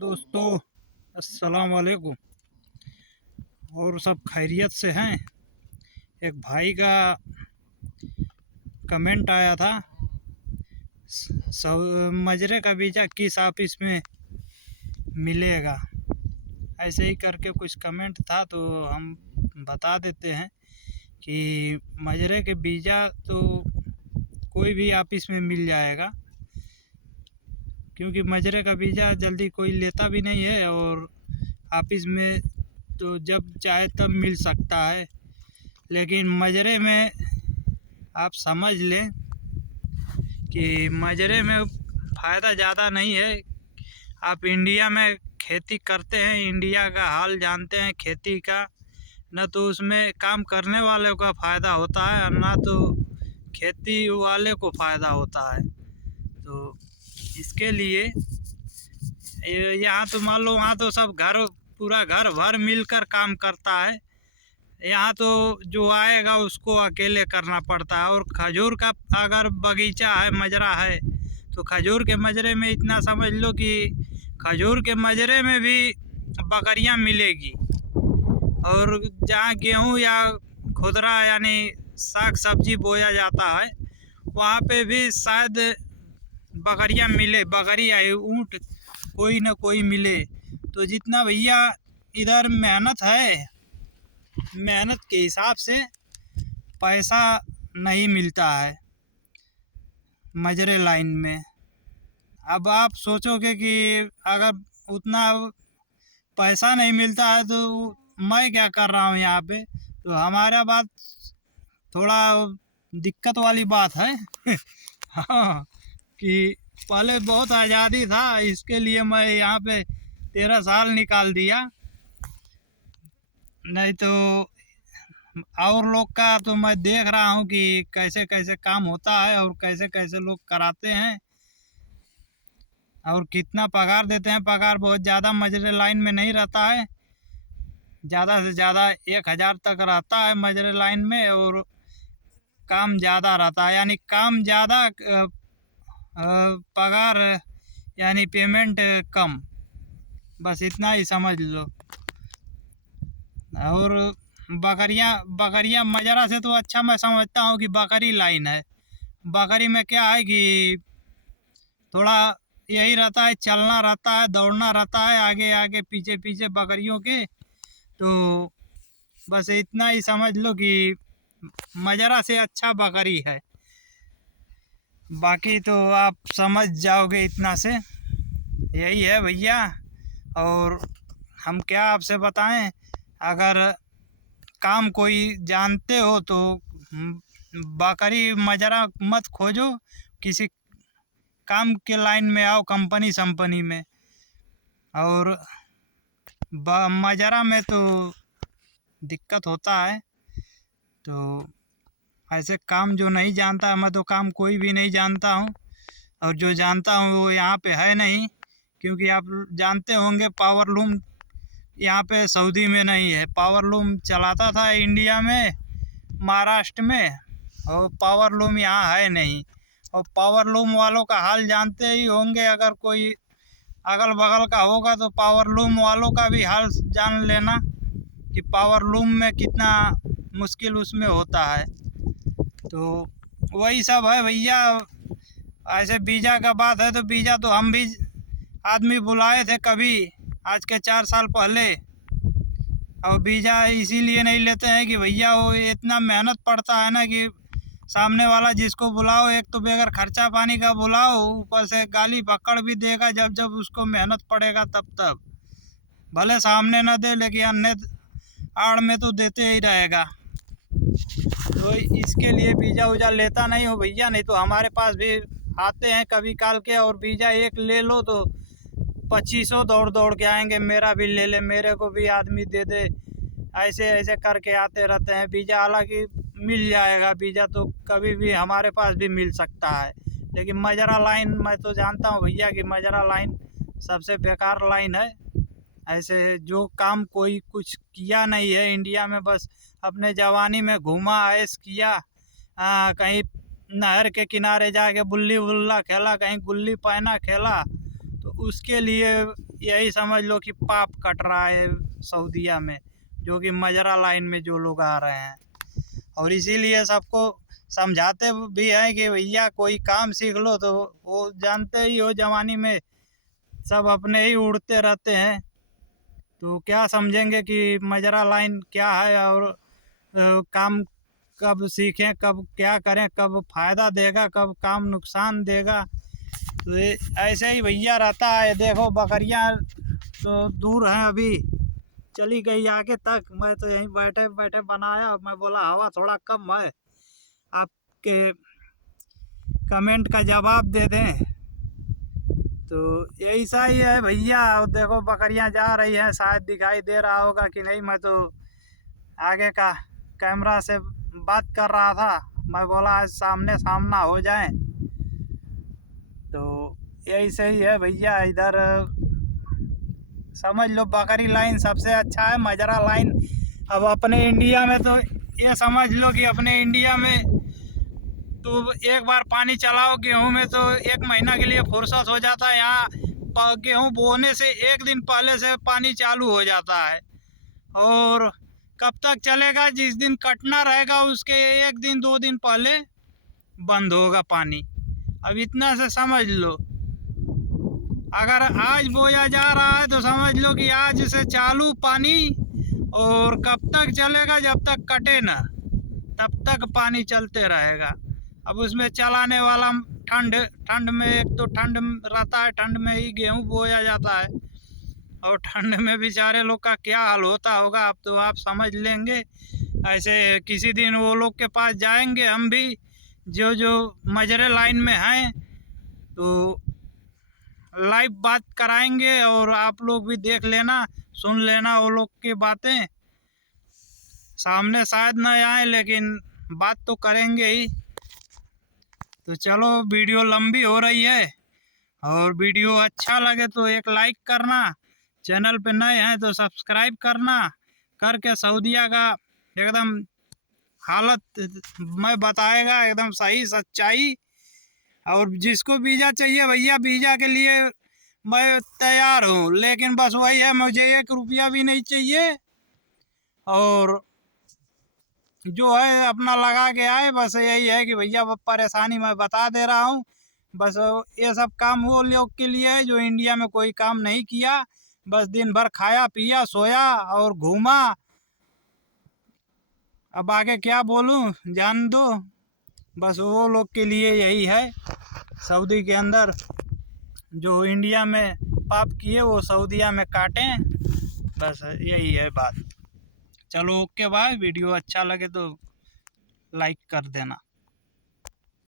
दोस्तों, अस्सलाम वालेकुम। और सब खैरियत से हैं। एक भाई का कमेंट आया था, मजरे का वीज़ा किस ऑफिस में मिलेगा, ऐसे ही करके कुछ कमेंट था। तो हम बता देते हैं कि मजरे के वीज़ा तो कोई भी ऑफिस में मिल जाएगा, क्योंकि मजरे का वीज़ा जल्दी कोई लेता भी नहीं है और ऑफिस में तो जब चाहे तब मिल सकता है। लेकिन मजरे में आप समझ लें कि मजरे में फ़ायदा ज़्यादा नहीं है। आप इंडिया में खेती करते हैं, इंडिया का हाल जानते हैं खेती का, न तो उसमें काम करने वाले का फ़ायदा होता है और ना तो खेती वाले को फ़ायदा होता है। तो इसके लिए यहाँ तो मान लो, वहाँ तो सब पूरा घर भर मिलकर काम करता है। यहाँ तो जो आएगा उसको अकेले करना पड़ता है। और खजूर का अगर बगीचा है, मजरा है, तो खजूर के मजरे में इतना समझ लो कि खजूर के मजरे में भी बकरियाँ मिलेगी। और जहाँ गेहूँ या खुदरा यानी साग सब्जी बोया जाता है, वहाँ पे भी शायद बकरियाँ मिले, बकरी या ऊँट कोई न कोई मिले। तो जितना भैया इधर मेहनत है, मेहनत के हिसाब से पैसा नहीं मिलता है मजरे लाइन में। अब आप सोचोगे कि अगर उतना पैसा नहीं मिलता है तो मैं क्या कर रहा हूँ यहाँ पे, तो हमारा बात थोड़ा दिक्कत वाली बात है। हाँ, कि पहले बहुत आज़ादी था, इसके लिए मैं यहाँ पे 13 साल निकाल दिया। नहीं तो और लोग का तो मैं देख रहा हूँ कि कैसे कैसे काम होता है और कैसे कैसे लोग कराते हैं और कितना पगार देते हैं। पगार बहुत ज़्यादा मजरे लाइन में नहीं रहता है, ज़्यादा से ज़्यादा 1000 तक रहता है मजरे लाइन में। और काम ज़्यादा रहता है, यानी काम ज़्यादा, पगार यानी पेमेंट कम, बस इतना ही समझ लो। और बकरियाँ मजरा से तो अच्छा मैं समझता हूँ कि बकरी लाइन है। बकरी में क्या है कि थोड़ा यही रहता है, चलना रहता है, दौड़ना रहता है, आगे आगे पीछे पीछे बकरियों के। तो बस इतना ही समझ लो कि मजरा से अच्छा बकरी है। बाकी तो आप समझ जाओगे इतना से, यही है भैया। और हम क्या आपसे बताएं, अगर काम कोई जानते हो तो बकरी मजरा मत खोजो, किसी काम के लाइन में आओ, कंपनी संपनी में। और मजरा में तो दिक्कत होता है। तो ऐसे काम जो नहीं जानता, मैं तो काम कोई भी नहीं जानता हूँ, और जो जानता हूँ वो यहाँ पे है नहीं। क्योंकि आप जानते होंगे पावर लूम यहाँ पे सऊदी में नहीं है। पावर लूम चलाता था इंडिया में, महाराष्ट्र में, और पावर लूम यहाँ है नहीं। और पावर लूम वालों का हाल जानते ही होंगे, अगर कोई अगल बगल का होगा तो पावर लूम वालों का भी हाल जान लेना कि पावर लूम में कितना मुश्किल उसमें होता है। तो वही सब है भैया। ऐसे वीज़ा का बात है तो वीज़ा तो हम भी आदमी बुलाए थे कभी, आज के 4 साल पहले। और वीज़ा इसीलिए नहीं लेते हैं कि भैया वो इतना मेहनत पड़ता है ना कि सामने वाला जिसको बुलाओ, एक तो बगैर खर्चा पानी का बुलाओ, ऊपर से गाली पकड़ भी देगा जब जब उसको मेहनत पड़ेगा तब। भले सामने ना दे, लेकिन अन्य आड़ में तो देते ही रहेगा। तो इसके लिए वीज़ा वूजा लेता नहीं हो भैया। नहीं तो हमारे पास भी आते हैं कभी काल के, और वीज़ा एक ले लो तो 2500 दौड़ दौड़ के आएंगे, मेरा भी ले ले, मेरे को भी आदमी दे दे, ऐसे ऐसे करके आते रहते हैं। वीज़ा हालांकि मिल जाएगा, वीज़ा तो कभी भी हमारे पास भी मिल सकता है। लेकिन मजरा लाइन मैं तो जानता हूँ भैया कि मजरा लाइन सबसे बेकार लाइन है। ऐसे जो काम कोई कुछ किया नहीं है इंडिया में, बस अपने जवानी में घूमा, ऐश किया, कहीं नहर के किनारे जाके बुल्ली बुल्ला खेला, कहीं गुल्ली पैना खेला, तो उसके लिए यही समझ लो कि पाप कट रहा है सऊदीया में, जो कि मजरा लाइन में जो लोग आ रहे हैं। और इसीलिए सबको समझाते भी हैं कि भैया कोई काम सीख लो। तो वो जानते ही हो जवानी में सब अपने ही उड़ते रहते हैं, तो क्या समझेंगे कि मजरा लाइन क्या है और काम कब सीखें, कब क्या करें, कब फ़ायदा देगा, कब काम नुकसान देगा। तो ऐसे ही भैया रहता है। देखो बकरियां तो दूर हैं, अभी चली गई आगे तक। मैं तो यहीं बैठे बैठे बनाया, मैं बोला हवा थोड़ा कम है, आपके कमेंट का जवाब दे दें। तो ऐसा ही है भैया। देखो बकरियां जा रही हैं, शायद दिखाई दे रहा होगा कि नहीं। मैं तो आगे का कैमरा से बात कर रहा था, मैं बोला आज सामने सामना हो जाए। तो यही सही है भैया। इधर समझ लो बकरी लाइन सबसे अच्छा है, मजरा लाइन। अब अपने इंडिया में तो ये समझ लो कि अपने इंडिया में तो एक बार पानी चलाओ गेहूं में तो 1 महीना के लिए फुर्सत हो जाता है। यहाँ गेहूं बोने से 1 दिन पहले से पानी चालू हो जाता है, और कब तक चलेगा? जिस दिन कटना रहेगा उसके 1 दिन 2 दिन पहले बंद होगा पानी। अब इतना से समझ लो, अगर आज बोया जा रहा है तो समझ लो कि आज से चालू पानी, और कब तक चलेगा? जब तक कटे ना तब तक पानी चलते रहेगा। अब उसमें चलाने वाला ठंड में, एक तो ठंड रहता है, ठंड में ही गेहूं बोया जाता है, और ठंड में बेचारे लोग का क्या हाल होता होगा अब तो आप समझ लेंगे। ऐसे किसी दिन वो लोग के पास जाएंगे हम भी, जो मजरे लाइन में हैं, तो लाइव बात कराएंगे, और आप लोग भी देख लेना, सुन लेना वो लोग की बातें। सामने शायद न आए लेकिन बात तो करेंगे ही। तो चलो, वीडियो लंबी हो रही है, और वीडियो अच्छा लगे तो एक लाइक करना, चैनल पे नए हैं तो सब्सक्राइब करना, करके सऊदीया का एकदम हालत मैं बताएगा, एकदम सही सच्चाई। और जिसको वीज़ा चाहिए भैया, वीज़ा के लिए मैं तैयार हूँ, लेकिन बस वही है, मुझे 1 रुपया भी नहीं चाहिए, और जो है अपना लगा के आए। बस यही है कि भैया परेशानी मैं बता दे रहा हूँ। बस ये सब काम वो लोग के लिए है जो इंडिया में कोई काम नहीं किया, बस दिन भर खाया पिया सोया और घूमा। अब आगे क्या बोलूँ, जान दो। बस वो लोग के लिए यही है, सऊदी के अंदर जो इंडिया में पाप किए वो सऊदीया में काटें, बस यही है बात। चलो ओके बाय। वीडियो अच्छा लगे तो लाइक कर देना।